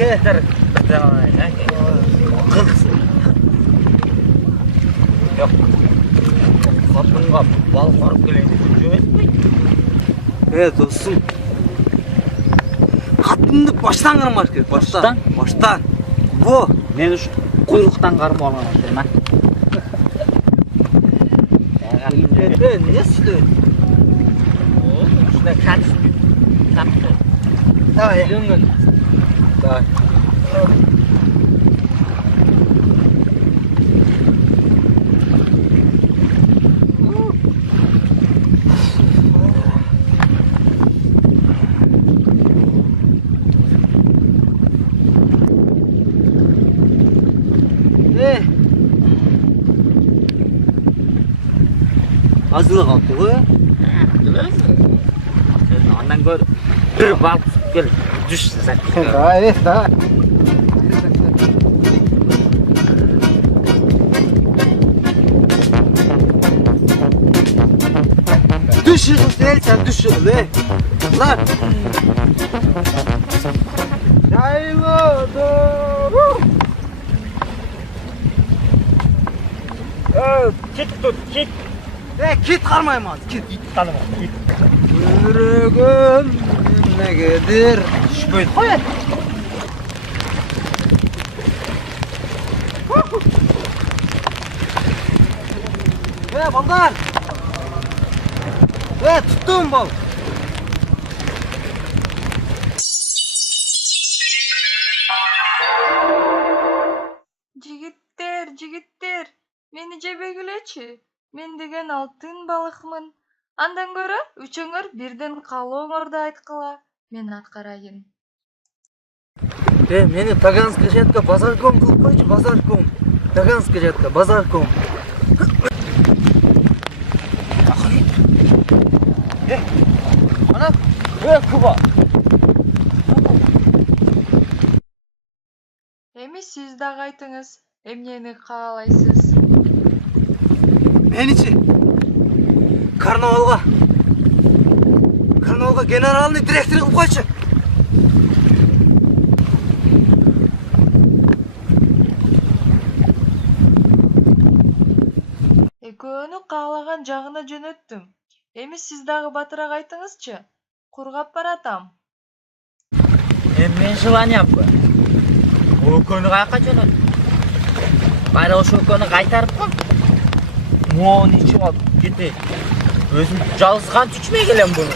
Кетер. Yok. Қатынға балық барып келейін деп жүрмесің. Достым. Қатынды баштан қармаш керек. Баштан? Баштан. Во. Мен үшін құйрықтан қарым олған ма? Не сөйледі? Шuna kaç. Давай. Давай. Hazırlık altı bu. Ondan gör bir balık gel düşsün sen. Evet daha. Düş yıkıl değil sen düş yıkıl Lan. Yayla doğru. Kit tut kit. Kit karmayamaz kit. Tanıma kit. Yüreğim negedir? Şüphe koy. Balдар. Tuttum bal. Жигиттер, мени жебегилечи. Мен деген алтын балыкмын. Андан көрө үчөңөр бирден калооңорду айткыла. Мен аткарайын. Мени Таганская жетка базарком кылып койчу, базарком. Таганская жетка базарком. Ана, Куба. Эми сиз дагы айтыңыз, эмнени каалайсыз? Меничи карнавалга генеральный директор кылып койчу. Экөөнү каалаган жагына жөнөттүм. Эми сиз дагы батыраак айтыңызчы. Кургап баратам. Men жыланyapı. Өкөнү каяка жөнөт? Бара ошо өкөнү кайтарып кой. Моуну ичип алып кетейин. Өзүм жалгыз кантип ичмей келем буну.